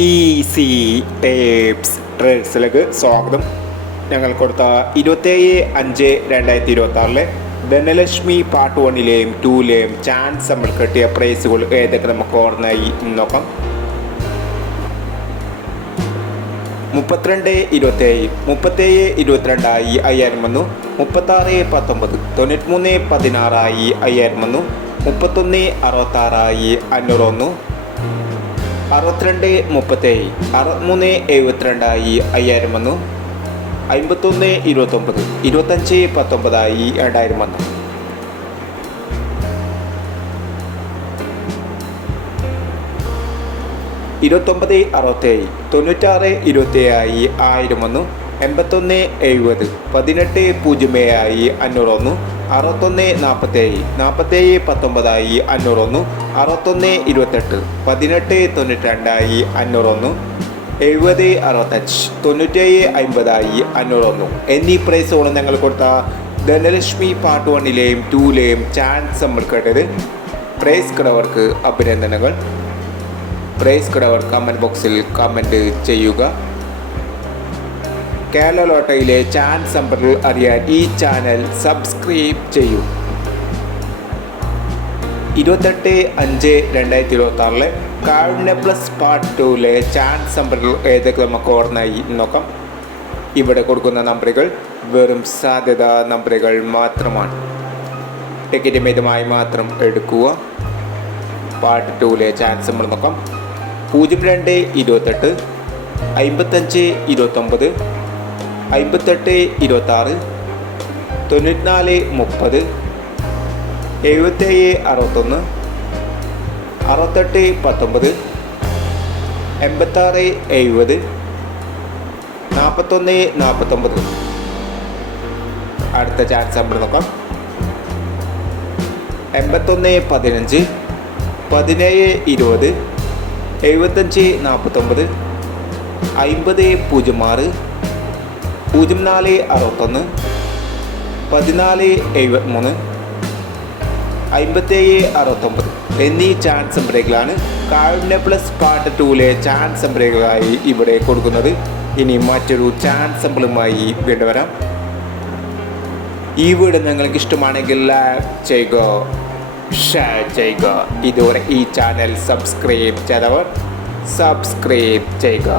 Easy tapes ട്രേഡ്സിലേക്ക് സ്വാഗതം. ഞങ്ങൾ കൊടുത്ത 27/5/2026 ധനലക്ഷ്മി പാർട്ട് 1ലെയും 2ലെയും ചാൻസ് നമ്മൾ കിട്ടിയ പ്രൈസുകൾ ഏതൊക്കെ നമുക്ക് ഓർമ്മയായി നോക്കാം. 32-27, 37-22 5000 വന്നു. 36-19, 93-16 5000 വന്നു. 31-66 500 വന്നു. 62-37, 63-72 5000 വന്നു. 51-29, 25-19 2000 വന്നു. 29-67, 96-27 1000 വന്നു. 81-70, 18-07 500 വന്നു. 61-47, 47-19 500 വന്നു. 61-28, 18-92 500 വന്നു. 70-65, 97-50 500 വന്നു എന്നീ പ്രൈസോളം ഞങ്ങൾ കൊടുത്ത ധനലക്ഷ്മി പാർട്ട് 1ലെയും 2ലെയും ചാൻസ് നമ്മൾ കേട്ടത്. പ്രൈസ് കിടവർക്ക് അഭിനന്ദനങ്ങൾ. പ്രൈസ് കിടവർ കമൻറ്റ് ബോക്സിൽ കമൻറ്റ് ചെയ്യുക. കേരള ലോട്ടറിയിലെ ചാൻസ് നമ്പറുകൾ അറിയാൻ ഈ ചാനൽ സബ്സ്ക്രൈബ് ചെയ്യൂ. 28-5-2026 കാരുണ്യ പ്ലസ് പാർട്ട് 2ലെ ചാൻസ് നമ്പറുകൾ ഏതൊക്കെ നമുക്ക് ഓർമ്മയായി നോക്കാം. ഇവിടെ കൊടുക്കുന്ന നമ്പറുകൾ വെറും സാധ്യതാ നമ്പറുകൾ മാത്രമാണ്. ടിക്കറ്റ് മിതമായി മാത്രം എടുക്കുക. പാർട്ട് 2ലെ ചാൻസ് നമ്പർ നോക്കാം. 02-28, 55-29, 58-26, 94-30, 77-61, 68-19, 86-70, 41-49. അടുത്ത ചാൻസ് നമ്പർ നോക്കാം. 81-15, 17-20, 75-49, 50-06, 04-61, 14-73, 57-69 എന്നീ ചാൻസ് നമ്പറുകളാണ് കാരുണ്യ പ്ലസ് പാർട്ട് 2ലെ ചാൻസ് നമ്പറുകളായി ഇവിടെ കൊടുക്കുന്നത്. ഇനി മറ്റൊരു ചാൻസ് നമ്പറുമായി വീണ്ടും വരാം. ഈ വീഡിയോ നിങ്ങൾക്ക് ഇഷ്ടമാണെങ്കിൽ ലൈക്ക് ചെയ്യുക, ഷെയർ ചെയ്യുക. ഇതുവരെ ഈ ചാനൽ സബ്സ്ക്രൈബ് ചെയ്തവർ സബ്സ്ക്രൈബ് ചെയ്യുക.